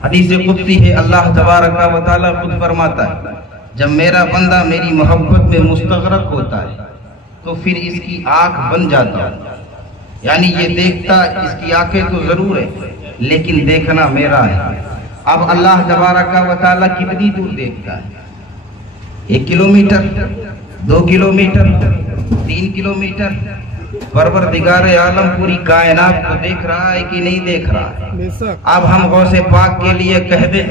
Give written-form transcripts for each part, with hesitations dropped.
حدیث قدسی ہے، اللہ تبارک و تعالیٰ خود فرماتا ہے جب میرا بندہ میری محبت میں مستغرق ہوتا ہے تو پھر اس کی آنکھ بن جاتا ہے، یعنی یہ دیکھتا اس کی آنکھیں تو ضرور ہے لیکن دیکھنا میرا ہے۔ اب اللہ تبارک و تعالیٰ کتنی دور دیکھتا ہے؟ 1 کلومیٹر، 2 کلومیٹر، 3 کلومیٹر؟ پروردگار عالم پوری کائنات کو دیکھ رہا ہے کہ نہیں دیکھ رہا ہے؟ اب ہم غوث پاک کے لیے کہہ دیں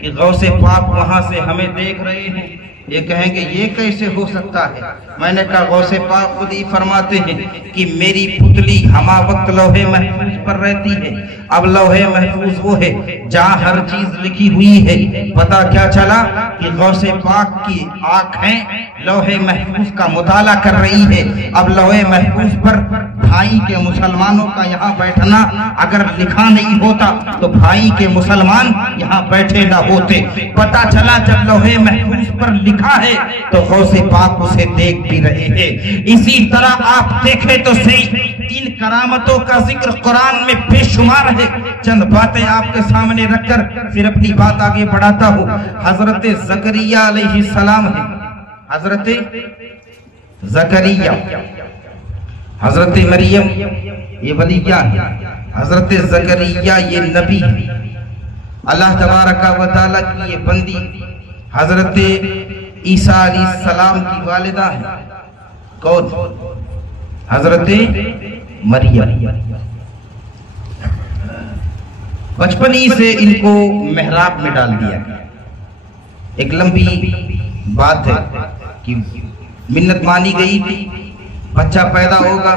کہ غوث پاک وہاں سے ہمیں دیکھ رہے ہیں، یہ کہیں گے یہ کیسے ہو سکتا ہے؟ میں نے کہا غوث پاک خود ہی فرماتے ہیں کہ میری پتلی ہما وقت لوح محفوظ پر رہتی ہے۔ اب لوح محفوظ وہ ہے جہاں ہر چیز لکھی ہوئی ہے۔ پتہ کیا چلا کہ غوث پاک کی آنکھیں لوح محفوظ کا مطالعہ کر رہی ہے۔ اب لوح محفوظ پر بھائی کے مسلمانوں کا یہاں بیٹھنا اگر لکھا نہیں ہوتا تو بھائی کے مسلمان یہاں بیٹھے نہ ہوتے۔ پتہ چلا جب لوح محفوظ پر لکھا ہے تو غوث پاک اسے دیکھ بھی رہے ہیں۔ اسی طرح آپ دیکھیں تو صحیح، ان کرامتوں کا ذکر قرآن میں بے شمار ہے۔ چند باتیں آپ کے سامنے رکھ کر پھر اپنی بات آگے بڑھاتا ہوں۔ حضرت زکریا علیہ السلام ہے، حضرت زکریا، حضرت مریم یہ ولی کیا ہے؟ حضرت زکریا یہ نبی ہے، اللہ تبارک و تعالیٰ کی یہ بندی حضرت عیسیٰ علیہ السلام کی والدہ ہے۔ کون؟ حضرت مریم۔ بچپن ہی سے ان کو محراب میں ڈال دیا گیا۔ ایک لمبی بات ہے کہ منت مانی گئی تھی بچہ پیدا ہوگا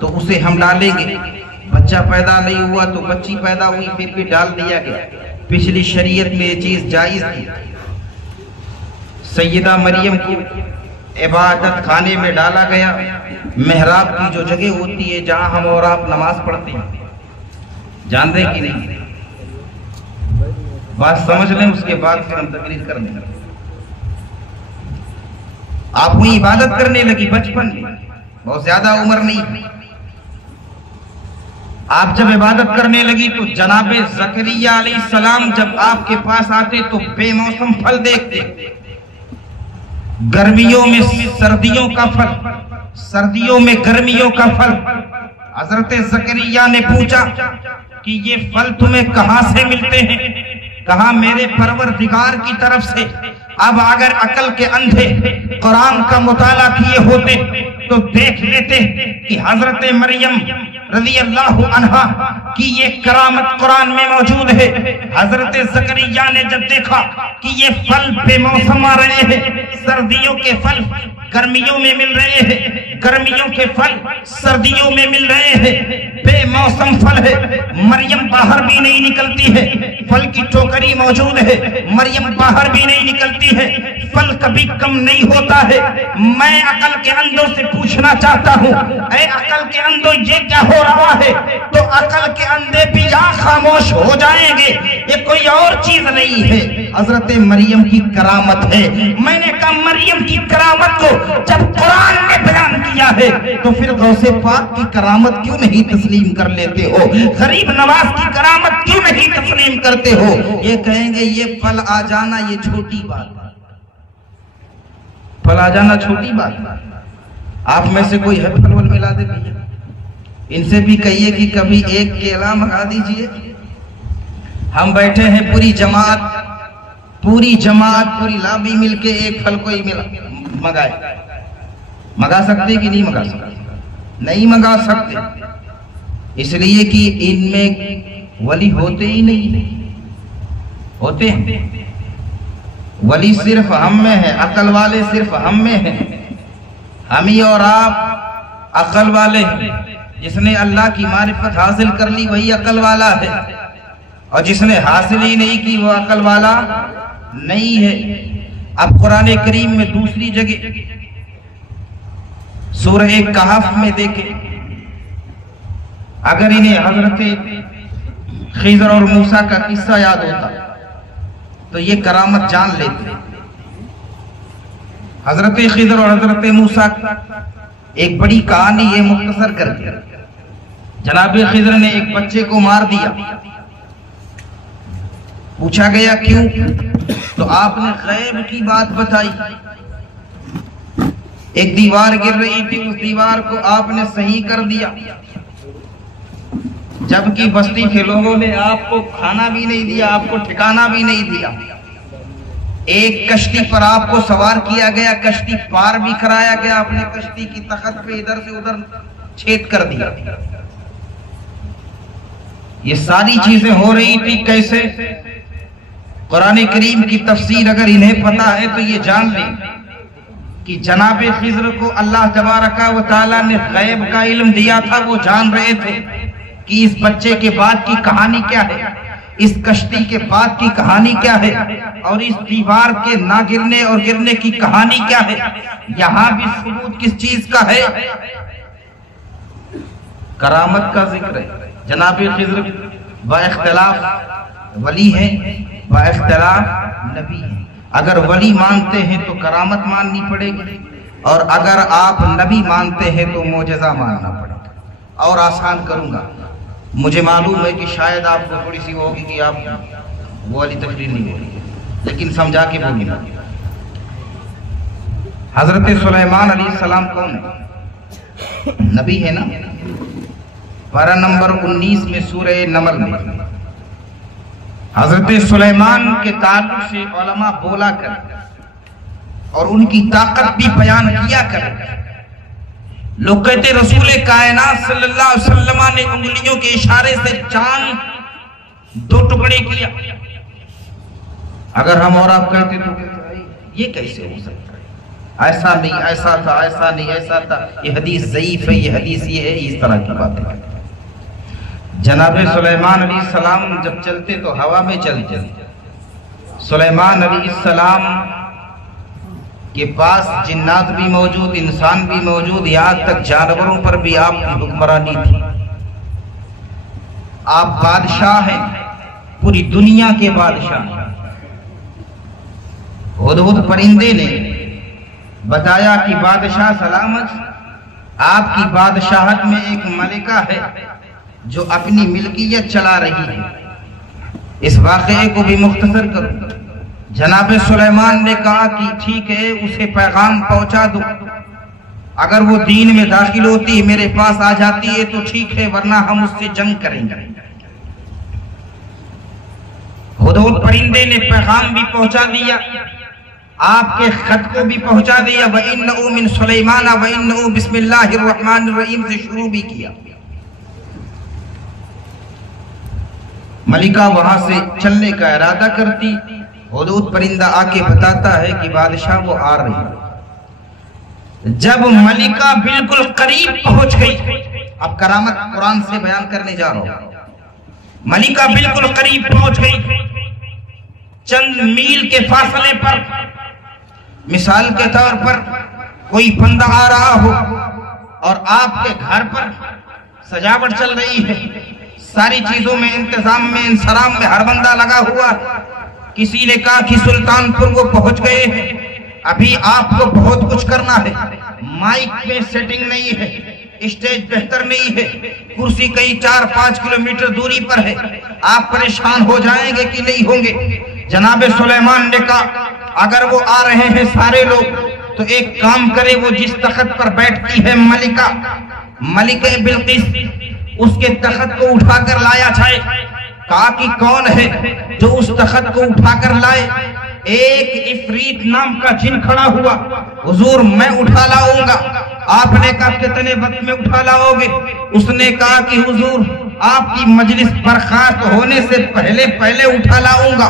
تو اسے ہم ڈالیں گے، بچہ پیدا نہیں ہوا تو بچی پیدا ہوئی پھر بھی ڈال دیا گیا۔ پچھلی شریعت میں یہ چیز جائز تھی۔ سیدہ مریم کو عبادت خانے میں ڈالا گیا، محراب کی جو جگہ ہوتی ہے جہاں ہم اور آپ نماز پڑھتے ہیں، جانتے کہ نہیں؟ بات سمجھ لیں اس کے بعد پھر ہم تقریر کر دیں۔ آپ وہی عبادت کرنے لگی بچپن میں، بہت زیادہ عمر نہیں۔ آپ جب عبادت کرنے لگی تو جناب زکریا علیہ السلام جب آپ کے پاس آتے تو بے موسم پھل دیکھتے، گرمیوں میں سردیوں کا پھل، سردیوں میں گرمیوں کا پھل۔ حضرت زکریا نے پوچھا کہ یہ پھل تمہیں کہاں سے ملتے ہیں؟ کہا میرے پروردگار کی طرف سے۔ اب اگر عقل کے اندھے قرآن کا مطالعہ کیے ہوتے تو دیکھ لیتے کہ حضرت مریم رضی اللہ عنہا کی یہ کرامت قرآن میں موجود ہے۔ حضرت زکریا نے جب دیکھا کہ یہ پھل بے موسم آ رہے ہیں، سردیوں کے پھل گرمیوں میں مل رہے ہیں، گرمیوں کے پھل سردیوں میں مل رہے ہیں، بے موسم پھل ہے، مریم باہر بھی نہیں نکلتی ہے، پھل کی ٹوکری موجود ہے، مریم باہر بھی نہیں نکلتی ہے، پھل کبھی کم نہیں ہوتا ہے۔ میں عقل کے اندھوں سے پوچھنا چاہتا ہوں، اے عقل کے اندھوں یہ کیا ہو رہا ہے؟ تو عقل کے اندھے بھی یہاں خاموش ہو جائیں گے، یہ کوئی اور چیز نہیں ہے، حضرت مریم کی کرامت ہے۔ میں نے کہا مریم کی کرامت کو جب قرآن نے بیان کیا ہے تو پھر غوث پاک کی کرامت کیوں نہیں تسلیم کر لیتے ہو؟ غریب نواز کی کرامت کیوں نہیں تسلیم کرتے ہو؟ یہ کہیں گے یہ پھل آ جانا یہ چھوٹی بات، پھل آ جانا چھوٹی بات۔ آپ میں سے کوئی ہے پھل ول ملا دے بھیا؟ ان سے بھی کہیے کہ کبھی ایک کیلا منگا دیجئے۔ ہم بیٹھے ہیں پوری جماعت، پوری لابی مل کے ایک پھل کوئی منگائے، منگا سکتے کہ نہیں منگا سکتے؟ نہیں منگا سکتے، اس لیے کہ ان میں ولی ہوتے ہی نہیں ہوتے ہیں۔ ولی صرف ہم میں ہے، عقل والے صرف ہم میں ہیں، ہم ہی اور آپ عقل والے ہیں۔ جس نے اللہ کی معرفت حاصل کر لی وہی عقل والا ہے، اور جس نے حاصل ہی نہیں کی وہ عقل والا نہیں ہے۔ اب قرآن کریم میں دوسری جگہ سورہ کہف میں دیکھیں، اگر انہیں حضرت خضر اور موسیٰ کا قصہ یاد ہوتا تو یہ کرامت جان لیتے۔ حضرت خضر اور حضرت موسیٰ ایک بڑی کہانی یہ مختصر کر دیا۔ جناب خضر نے ایک بچے کو مار دیا، پوچھا گیا کیوں؟ تو آپ نے غیب کی بات بتائی. ایک دیوار گر رہی تھی، اس دیوار کو آپ نے صحیح کر دیا، جبکہ بستی کے لوگوں نے آپ کو کھانا بھی نہیں دیا، آپ کو ٹھکانہ بھی نہیں دیا. ایک کشتی پر آپ کو سوار کیا گیا، کشتی پار بھی کرایا گیا، آپ نے کشتی کی تخت پہ ادھر سے ادھر چھید کر دیا. یہ ساری چیزیں ہو رہی تھی کیسے؟ قرآن کریم کی تفسیر اگر انہیں پتا ہے تو یہ جان لیں کہ جناب خضر کو اللہ تبارک و تعالیٰ نے غیب کا علم دیا تھا. وہ جان رہے تھے کہ اس بچے کے بعد کی کہانی کیا ہے، اس کشتی کے بعد کی کہانی کیا ہے، اور اس دیوار کے نہ گرنے اور گرنے کی کہانی کیا ہے. یہاں بھی ثبوت کس چیز کا ہے؟ کرامت کا ذکر ہے. جناب خضر با اختلاف ولی ہیں، با اختلاف نبی ہیں. اگر ولی مانتے ہیں تو کرامت ماننی پڑے گی، اور اگر آپ نبی مانتے ہیں تو معجزہ ماننا پڑے گا. اور آسان کروں گا، مجھے معلوم ہے کہ شاید آپ کو تھوڑی سی ہوگی کہ آپ وہ والی تقریر نہیں ہو رہی، لیکن سمجھا کے بولیں گا. حضرت سلیمان علیہ السلام کون ہے؟ نبی ہے نا. پارہ نمبر 19 میں سورہ نمل میں حضرت سلیمان کے تعلق سے علماء بولا کر اور ان کی طاقت بھی بیان کیا کر. لوگ کہتے رسول کائنات صلی اللہ علیہ وسلم نے انگلیوں کے اشارے سے چاند 2 ٹکڑے کیا. اگر ہم اور آپ کہتے تو یہ کیسے ہو سکتا ہے؟ ایسا نہیں، ایسا تھا، ایسا نہیں، ایسا تھا، یہ حدیث ضعیف ہے، یہ حدیث یہ ہے، اس طرح کی باتیں. جناب سلیمان علیہ السلام جب چلتے تو ہوا میں چلتے. سلیمان علیہ السلام کے پاس جنات بھی موجود، انسان بھی موجود، یہاں تک جانوروں پر بھی آپ کی حکمرانی تھی. آپ بادشاہ ہیں، پوری دنیا کے بادشاہ. ہدہد پرندے نے بتایا کہ بادشاہ سلامت، آپ کی بادشاہت میں ایک ملکہ ہے جو اپنی ملکیت چلا رہی ہے. اس واقعے کو بھی مختصر کروں. جناب سلیمان نے کہا کہ ٹھیک ہے، اسے پیغام پہنچا دو. اگر وہ دین میں داخل ہوتی، میرے پاس آ جاتی ہے تو ٹھیک ہے، ورنہ ہم اس سے جنگ کریں گے. ہدہد پرندے نے پیغام بھی پہنچا دیا، آپ کے خط کو بھی پہنچا دیا. وَإِنَّهُ مِن سُلَيْمَانَ وَإِنَّهُ بِسْمِ اللَّهِ الرَّحْمَنِ الرَّحِيمِ سے شروع بھی کیا. ملکہ وہاں سے چلنے کا ارادہ کرتی. ہدہد پرندہ آ کے بتاتا ہے کہ بادشاہ وہ آ رہی ہے. جب ملکہ بالکل قریب پہنچ گئی، اب کرامت قرآن سے بیان کرنے جا رہا ہوں. ملکہ بالکل قریب پہنچ گئی، چند میل کے فاصلے پر. مثال کے طور پر کوئی بندہ آ رہا ہو اور آپ کے گھر پر سجاوٹ چل رہی ہے، ساری چیزوں میں انتظام میں انسرام میں ہر بندہ لگا ہوا. کسی نے کہا کہ سلطان پور وہ پہنچ گئے ہیں، ابھی آپ کو بہت کچھ کرنا ہے. مائک پہ سیٹنگ نہیں ہے، اسٹیج بہتر نہیں ہے، کرسی کئی 4-5 کلومیٹر دوری پر ہے. آپ پریشان ہو جائیں گے کہ نہیں ہوں گے؟ جناب سلیمان نے کہا اگر وہ آ رہے ہیں سارے لوگ تو ایک کام کرے، وہ جس تخت پر بیٹھتی ہے ملکہ بلقیس، اس کے تخت کو اٹھا کر لایا جائے. کہا کہ کون ہے جو اس تخت کو اٹھا کر لائے؟ ایک عفریت نام کا جن کھڑا ہوا. حضور میں اٹھا لاؤں گا. آپ نے کہا کتنے وقت میں اٹھا لاؤ گے؟ اس نے کہا کہ حضور آپ کی مجلس برخاست ہونے سے پہلے اٹھا لاؤں گا.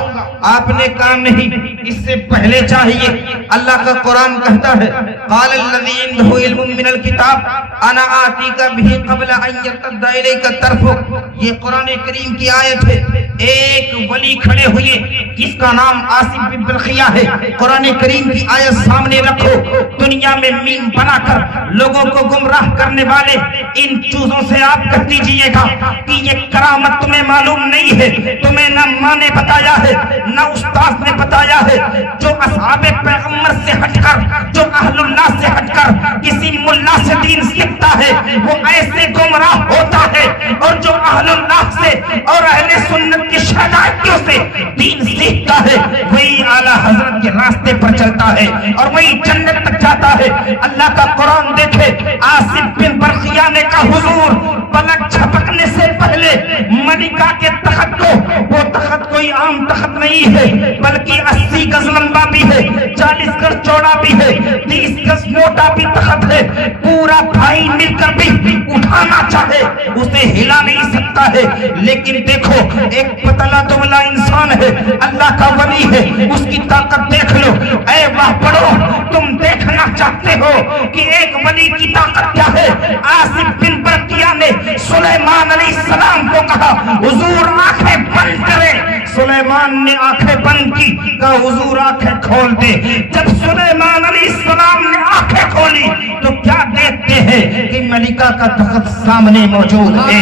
آپ نے کہا نہیں، اس سے پہلے چاہیے. اللہ کا قرآن کہتا ہے قال الذی عنده علم من الکتاب انا آتیک به قبل ان یرتد الیک طرفک. یہ قرآن کریم کی آیت ہے. ایک ولی کھڑے ہوئے جس کا نام عاصم بن بلخیہ ہے. قرآن کریم کی آیت سامنے رکھو. دنیا میں میم بنا کر لوگوں کو گمراہ کرنے والے ان چیزوں سے آپ کہہ دیجئے گا کہ یہ کرامت تمہیں معلوم نہیں ہے. تمہیں نہ ماں نے بتایا ہے نہ استاد نے بتایا ہے. جو اصحاب پیغمبر سے ہٹ کر، جو اہل اللہ سے ہٹ کر کسی ملا سے دین سیکھتا ہے وہ ایسے گمراہ ہوتا ہے، اور جو اہل اللہ سے اور اہل سنت کی شہادتوں سے دین سیکھتا ہے وہی اعلیٰ حضرت کے راستے پر چلتا ہے اور وہی جنت تک جاتا ہے۔ اللہ کا قرآن دیکھے، آصف بن برقیہ نے کہا حضور پلک جھپکنے سے پہلے ملکہ کے تخت کو، وہ تخت کوئی عام تخت نہیں ہے بلکہ 80 گز لمبا بھی ہے، 40 گز چوڑا بھی ہے، 30 گز موٹا بھی تخت ہے، پورا بھائی مل کر بھی اٹھانا چاہے اسے ہلا نہیں سکتا ہے۔ لیکن دیکھو ایک پتلا دبلا انسان ہے، اللہ کا ولی ہے، اس کی طاقت دیکھ لو۔ اے واہ پڑھو، تم دیکھنا چاہتے ہو کہ ایک ولی کی طاقت کیا ہے؟ آصف بن برقیہ نے سلیمان علیہ السلام کو کہا حضور آنکھیں بند کریں۔ سلیمان نے آنکھیں بند کی، کہا حضور آنکھیں کھول دے۔ جب سلیمان علیہ السلام نے آنکھیں کھولی تو کیا دیکھتے ہیں کہ ملکہ کا تخت سامنے موجود ہے۔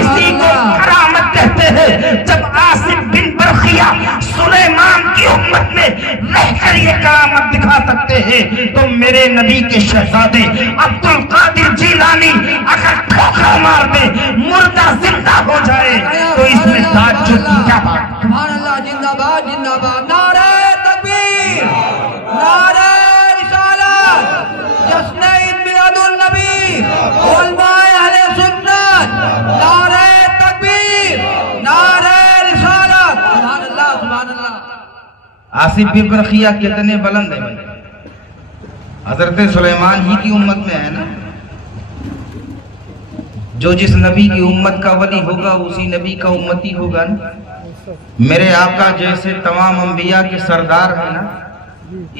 اسی کو کرامت کہتے ہیں۔ جب آصف بن برقیہ سلیمان کی امت میں رہ کر یہ کرامت دکھا سکتے ہیں تو میرے نبی کے شہزادے عبد القادر جیلانی اگر ٹھوکر مار دے مردہ زندہ ہو جائے تو اس میں تعجب کی کیا بات؟ سبحان اللہ، زندہ باد زندہ باد، نعرہ تکبیر، نعرہ رسالت، جشن عید میلاد النبی، علماء اہل سنت، نعرہ تکبیر، نعرہ رسالت، سبحان اللہ سبحان اللہ۔ آصف بن برقیہ کتنے بلند ہے بھائی، حضرت سلیمان ہی کی امت میں ہے نا۔ جو جس نبی کی امت کا ولی ہوگا اسی نبی کا امتی ہوگا نا۔ میرے آقا جیسے تمام انبیاء کے سردار ہیں نا،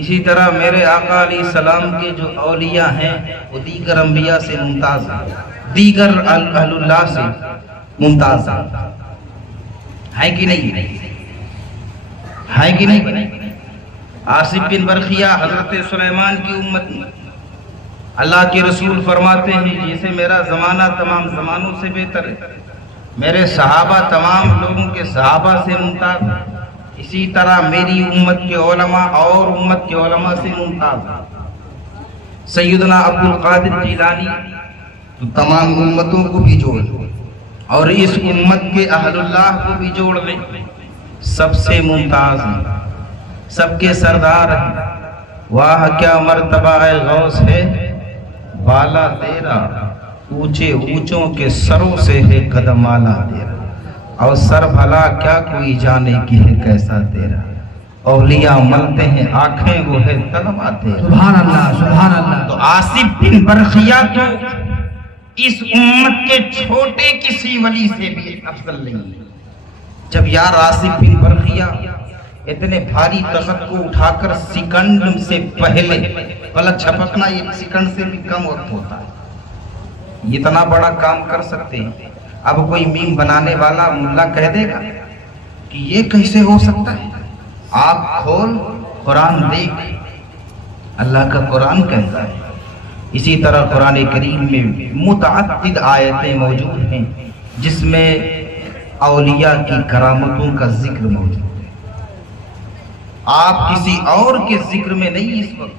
اسی طرح میرے آقا علیہ السلام کے جو اولیاء ہیں وہ دیگر انبیاء سے ممتاز ہیں، دیگر اہل اللہ سے ممتاز ہیں کہ نہیں؟ ہے کہ نہیں؟ آصف بن برقیہ حضرت سلیمان کی امت میں، اللہ کے رسول فرماتے ہیں جیسے میرا زمانہ تمام زمانوں سے بہتر ہے، میرے صحابہ تمام لوگوں کے صحابہ سے ممتاز ہیں، اسی طرح میری امت کے علماء اور امت کے علماء سے ممتاز ہیں۔ سیدنا عبد القادر جیلانی تو تمام امتوں کو بھی جوڑ لیں اور اس امت کے اہل اللہ کو بھی جوڑ لیں، سب سے ممتاز ہیں، سب کے سردار ہیں۔ واہ کیا مرتبہ ہے غوث ہے، بالا تیرا اونچے اونچوں کے سروں سے ہے قدم آلا تیرا، اور سر بھلا کیا کوئی جانے کی ہے کیسا تیرا، اولیاء ملتے ہیں آنکھیں وہ ہے تلوا تیرا۔ سبحان اللہ سبحان اللہ۔ تو آصف بن برقیہ تو اس امت کے چھوٹے کسی ولی سے بھی افضل نہیں ہے۔ جب یار آصف بن برقیہ اتنے بھاری تخت کو اٹھا کر سیکنڈ سے پہلے، پلک جھپکنا یہ سیکنڈ سے بھی کم وقت ہوتا ہے، اتنا بڑا کام کر سکتے ہیں۔ اب کوئی میم بنانے والا ملا کہہ دے گا کہ یہ کیسے ہو سکتا ہے؟ آپ کھول قرآن دیکھ، اللہ کا قرآن کہتا ہے۔ اسی طرح قرآن کریم میں متعدد آیتیں موجود ہیں جس میں اولیاء کی کرامتوں کا ذکر موجود ہے۔ آپ کسی اور کے ذکر میں نہیں اس وقت،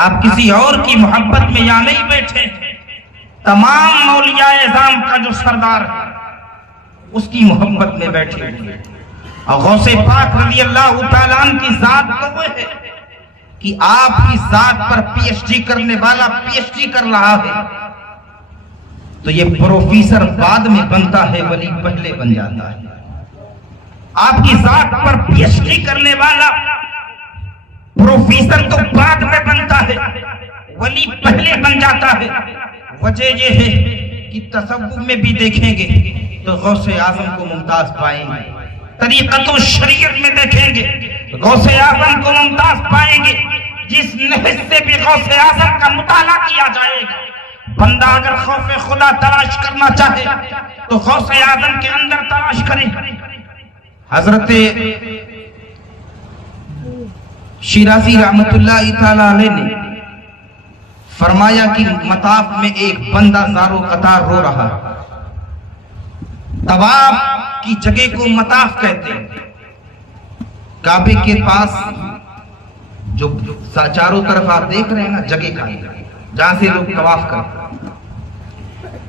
آپ کسی اور کی محبت میں یا نہیں بیٹھے، تمام اولیاء اعظام کا جو سردار ہے اس کی محبت میں بیٹھے ہوئے۔ اور غوث پاک رضی اللہ تعالیٰ عنہ کی ذات تو وہ ہے کہ آپ کی ذات پر پی ایچ ڈی کرنے والا پی ایچ ڈی کر رہا ہے تو یہ پروفیسر بعد میں بنتا ہے، ولی پہلے بن جاتا ہے۔ آپ کی ذات پر پی ایچ ڈی کرنے والا پروفیسر تو بعد میں بنتا ہے، ولی پہلے بن جاتا ہے۔ وجہ یہ ہے کہ تصوف میں بھی دیکھیں گے تو غوث اعظم کو ممتاز پائیں گے، طریقت و شریعت میں دیکھیں گے غوث اعظم کو ممتاز پائیں گے۔ جس نحس سے بھی غوث اعظم کا مطالعہ کیا جائے گا، بندہ اگر خوف خدا تلاش کرنا چاہے تو غوث اعظم کے اندر تلاش کرے۔ حضرت شیرازی رحمت اللہ تعالی علیہ نے فرمایا کہ مطاف میں ایک بندہ زارو قطار رو رہا، طواف کی جگہ کو مطاف کہتے ہیں، کعبے کے پاس جو چاروں طرف آپ دیکھ رہے ہیں نا جگہ کا، جہاں سے لوگ طواف کرتے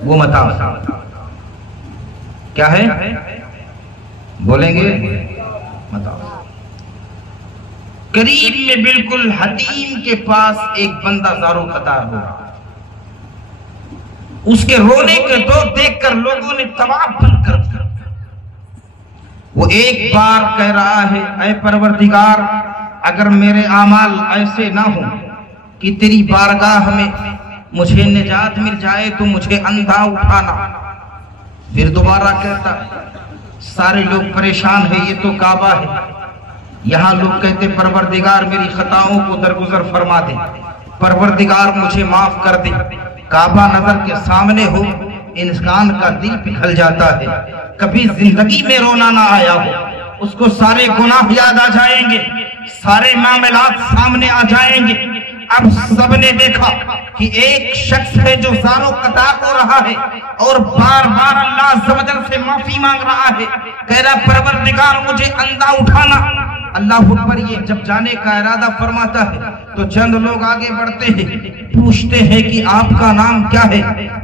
وہ مطاف کیا ہے؟ بولیں گے مطاف۔ قریب میں بالکل حتیم کے پاس ایک بندہ زارو قطار ہو رہا، اس کے رونے کے دور دیکھ کر لوگوں نے طواف بند کر دیا۔ وہ ایک بار کہہ رہا ہے اے پروردگار اگر میرے اعمال ایسے نہ ہوں کہ تیری بارگاہ میں مجھے نجات مل جائے تو مجھے اندھا اٹھانا۔ پھر دوبارہ کہتا سارے لوگ پریشان ہیں، یہ تو کعبہ ہے، یہاں لوگ کہتے پروردگار میری خطاؤں کو درگزر فرما دے، پروردگار مجھے معاف کر دے۔ کعبہ نظر کے سامنے ہو انسان کا دل پگھل جاتا ہے۔ کبھی زندگی میں رونا نہ آیا ہو، اس کو سارے گناہ یاد آ جائیں گے، سارے معاملات سامنے آ جائیں گے۔ اب سب نے دیکھا کہ ایک شخص ہے جو زارو قطع ہو رہا ہے اور بار بار اللہ عز و جل سے معافی مانگ رہا ہے، کہہ رہا پروردگار مجھے اندھا اٹھانا۔ اللہ اکبر یہ جب جانے کا ارادہ فرماتا ہے تو چند لوگ آگے بڑھتے ہیں، پوچھتے ہیں کہ آپ کا نام کیا ہے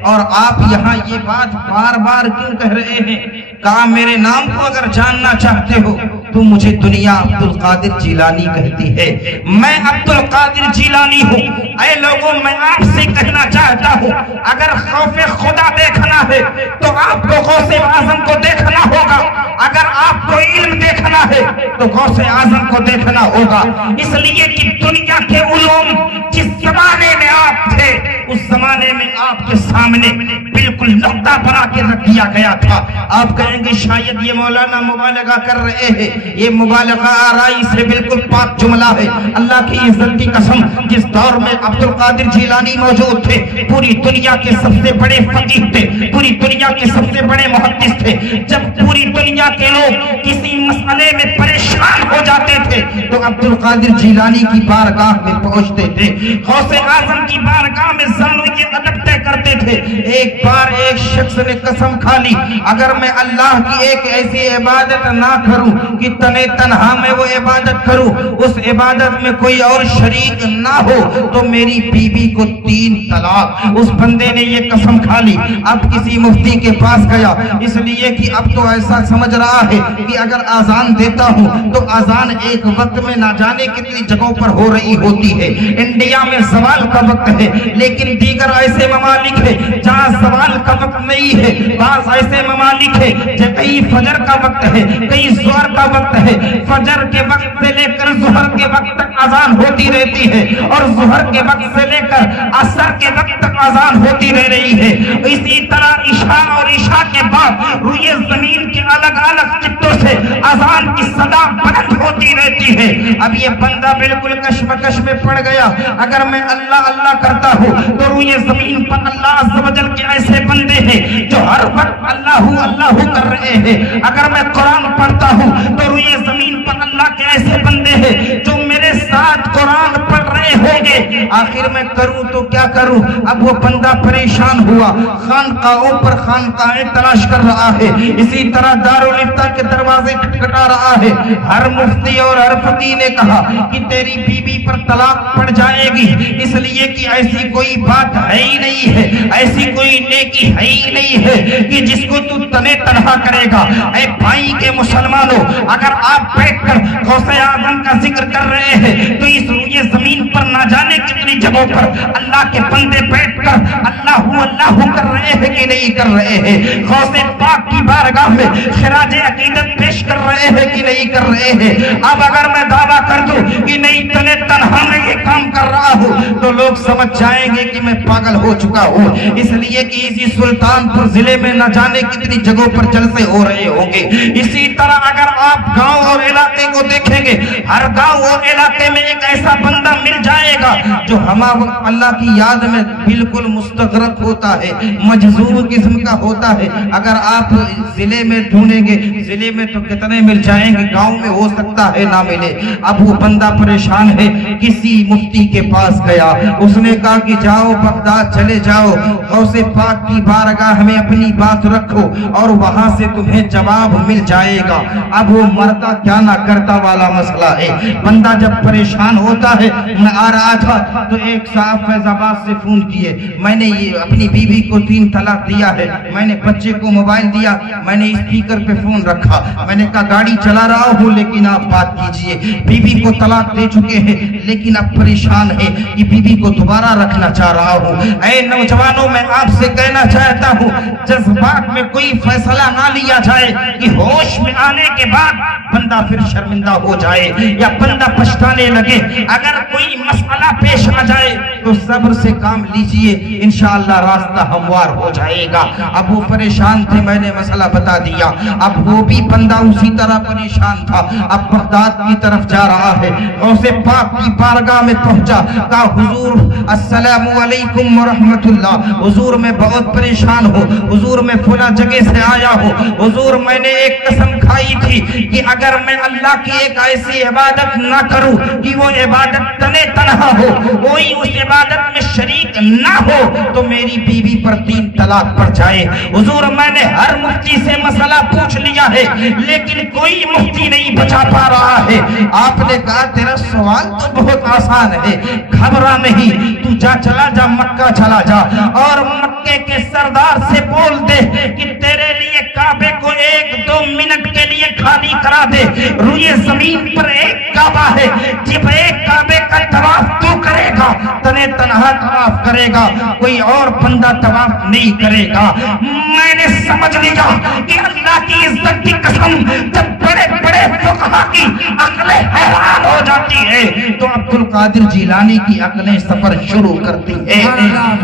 اور آپ یہاں یہ بات بار بار کیوں کہہ رہے ہیں؟ کہا میرے نام کو اگر جاننا چاہتے ہو تو مجھے دنیا عبد القادر جیلانی کہتی ہے، میں عبد القادر جیلانی ہوں۔ اے لوگوں میں آپ سے کہنا چاہتا ہوں اگر خوف خدا دیکھنا ہے تو آپ کو غوث اعظم کو دیکھنا ہوگا، اگر آپ کو علم دیکھنا ہے تو غوث اعظم کو دیکھنا ہوگا، اس لیے کہ دنیا کے علوم جس زمانے میں آپ تھے اس زمانے میں آپ کے سامنے بالکل نقطہ بنا کے رکھ دیا گیا تھا۔ آپ کہیں گے شاید یہ مولانا مبالغہ کر رہے ہیں، یہ مبالغہ آرائی سے بالکل پاک جملہ ہے۔ اللہ کی عزت کی قسم جس دور میں عبد القادر جیلانی موجود تھے پوری دنیا کے سب سے بڑے فقیہ تھے، پوری دنیا کے سب سے بڑے محدث تھے۔ جب پوری دنیا کے لوگ کسی مسئلے میں پریشان ہو جاتے تھے تو عبد القادر جیلانی کی بارگاہ میں پہنچتے تھے، غوث اعظم کی بارگاہ میں ضرور یہ ادب طے کرتے تھے۔ ایک بار ایک شخص نے قسم کھا لی اگر میں اللہ کی ایک ایسی عبادت نہ کروں کہ تنے تنہا میں وہ عبادت کروں، اس عبادت میں کوئی اور شریک نہ ہو تو میری بیوی کو 3 طلاق۔ اس بندے نے یہ قسم کھا لی، اب کسی مفتی کے پاس گیا اس لیے کہ اب تو ایسا سمجھ رہا ہے کہ اگر آزان دیتا ہوں تو آزان ایک وقت میں نہ جانے کتنی جگہوں پر ہو رہی ہوتی ہے۔ انڈیا میں زوال کا وقت ہے لیکن دیگر ایسے ممالک ہے جہاں زوال کا وقت نہیں ہے، بعض ایسے ممالک ہے جہاں کئی فجر کا وقت ہے، کئی ظہر کا وقت ہے، فجر کے وقت سے لے کر ظہر کے وقت تک آزان ہوتی رہتی ہے اور ظہر کے وقت سے لے کر عصر کے وقت تک آزان ہوتی رہ رہی ہے۔ اسی طرح عشاء اور عشاء کے بعد روئے زمین کے الگ الگ خطوں سے آزان کی صدا بلند ہوتی رہتی ہے۔ اب یہ بندہ بالکل کشمکش میں پڑ گیا، اگر میں اللہ اللہ کرتا ہوں تو روئے زمین پر اللہ عز و جل کے ایسے بندے ہیں جو ہر وقت اللہ اللہ کر رہے ہیں، اگر میں قرآن پڑھتا ہوں تو روئے زمین پر اللہ کے ایسے بندے ہیں جو میرے ساتھ قرآن پڑھ رہے ہوں گے، آخر میں کروں تو کیا کروں؟ اب وہ بندہ پریشان ہوا، خانقاہوں پر خانقاہیں تلاش کر رہا ہے، اسی طرح دارالفتاء کے دروازے کھٹکھٹا رہا ہے۔ ہر مفتی اور ہر فقیہ نے کہا کہ تیری بیوی پر طلاق پڑ جائے گی، اس لیے کہ ایسی کوئی بات ہے ہی نہیں ہے، ایسی کوئی نیکی ہے ہی نہیں ہے کہ جس کو تو تنے تنہا کرے گا۔ اے بھائی کے مسلمانوں، اگر آپ بیٹھ کر غوث اعظم کا ذکر کر رہے ہیں تو اس روئے زمین پر نہ جانے کتنی جگہوں پر اللہ کے بندے بیٹھ کر اللہ اللہ کر رہے ہیں کہ نہیں کر رہے ہیں؟ غوث پاک کی بارگاہ میں خراج عقیدت پیش کر رہے ہیں کہ نہیں کر رہے ہیں؟ اب اگر میں دعویٰ کر دوں کہ نہیں تنے تنہا میں یہ کام کر رہا ہوں تو لوگ سمجھ جائیں گے کہ میں پاگل ہو چکا ہوں، اس لیے کہ اسی سلطان پور ضلع میں نہ جانے کتنی جگہوں پر جلسے ہو رہے ہوں گے۔ اسی طرح اگر آپ گاؤں اور علاقے کو دیکھیں گے، ہر گاؤں اور علاقے میں ایک ایسا بندہ مل جائے گا جو ہمارا اللہ کی یاد میں بالکل مستغرق ہوتا ہے، مجذوب قسم کا ہوتا ہے۔ اگر آپ ضلع میں ڈھونڈیں گے، ضلع میں تو کتنے مل جائیں گے، گاؤں میں ہو سکتا ہے نہ ملے۔ اب وہ بندہ پریشان ہے، کسی مفتی کے پاس گیا، اس نے کہا کہ جاؤ بغداد چلے جاؤ، غوث پاک کی بارگاہ میں اپنی بات رکھو اور وہاں سے تمہیں جواب مل جائے گا۔ اب وہ مرتا کیا نہ کرتا والا مسئلہ ہے۔ بندہ جب پریشان ہوتا ہے، میں آ رہا تھا تو ایک صاحب فیض آباد سے فون کیے، میں نے یہ اپنی بیوی کو 3 طلاق دیا ہے، میں نے بچے کو موبائل دیا، میں نے اسپیکر پہ فون رکھا، میں نے کہا گاڑی چلا رہا ہوں لیکن آپ بات کیجئے، بیوی کو طلاق دے چکے ہیں لیکن اب پریشان ہے کہ بیوی کو دوبارہ رکھنا چاہ رہا ہوں۔ اے نوجوانوں، میں آپ سے کہنا چاہتا ہوں جذبات میں کوئی فیصلہ نہ لیا جائے کہ ہوش میں آنے کے بعد بندہ پھر شرمندہ ہو جائے یا بندہ پچھتانے لگے۔ اگر کوئی مسئلہ پیش آ جائے تو صبر سے کام لیجئے، انشاءاللہ راستہ ہموار ہو جائے گا۔ اب وہ پریشان تھے، میں نے مسئلہ بتا دیا، اب وہ بھی بندہ اسی طرح پریشان تھا، اب بغداد کی طرف جا رہا ہے، غوث پاک کی بارگاہ میں پہنچا، کہا حضور السلام علیکم ورحمت اللہ، حضور میں بہت پریشان ہو، حضور میں فلاں جگہ سے آیا ہو، حضور میں نے ایک قسم کھائی تھی کہ اگر میں اللہ کی ایک ایسی عبادت نہ کروں کہ وہ عبادت تنے تنہا ہو، کوئی اس عبادت میں شریک نہ ہو تو میری بیوی پر 3 طلاق پڑ جائے۔ حضور میں نے ہر مفتی سے مسئلہ پوچھ لیا ہے لیکن کوئی مفتی نہیں بچا پا رہا ہے۔ آپ نے کہا تیرا سوال تو بہت آسان ہے، گھبرا نہیں، تو چلا جا مکہ چلا جا اور مکے کے سردار سے بول دے کہ تیرے لیے کعبے کو 1-2 منٹ کے لیے خالی کرا دے، روئے زمین پر ایک کعبہ ہے، جب ایک کعبے کا طواف تو کرے گا تنے تنہا طواف کرے گا، کوئی اور بندہ طواف نہیں کرے گا۔ میں نے سمجھ لیا کہ اللہ کی عزت کی قسم جب بڑے بڑے فقہا کی عقلیں حیران ہو جاتی ہے تو عبد القادر جیلانی کی عقلیں سفر شروع کرتی ہے۔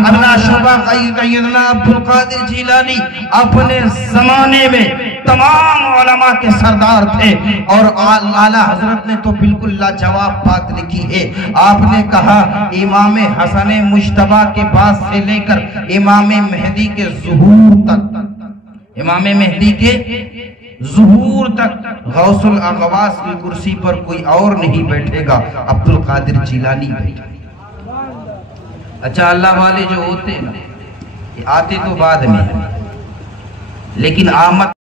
اللہ شبہ سیدنا عبد القادر جیلانی اپنے زمانے میں تمام علماء کے سردار تھے اور اعلیٰ حضرت نے تو بالکل لاجواب بات لکھی ہے۔ آپ نے کہا امام حسن مجتبیٰ کے بعد سے لے کر امام مہدی کے ظہور تک، امام مہدی کے ظہور تک غوث الاغواس کی کرسی پر کوئی اور نہیں بیٹھے گا، عبد القادر جیلانی بیٹھے۔ اچھا اللہ والے جو ہوتے نا، آتے تو بعد میں لیکن آمد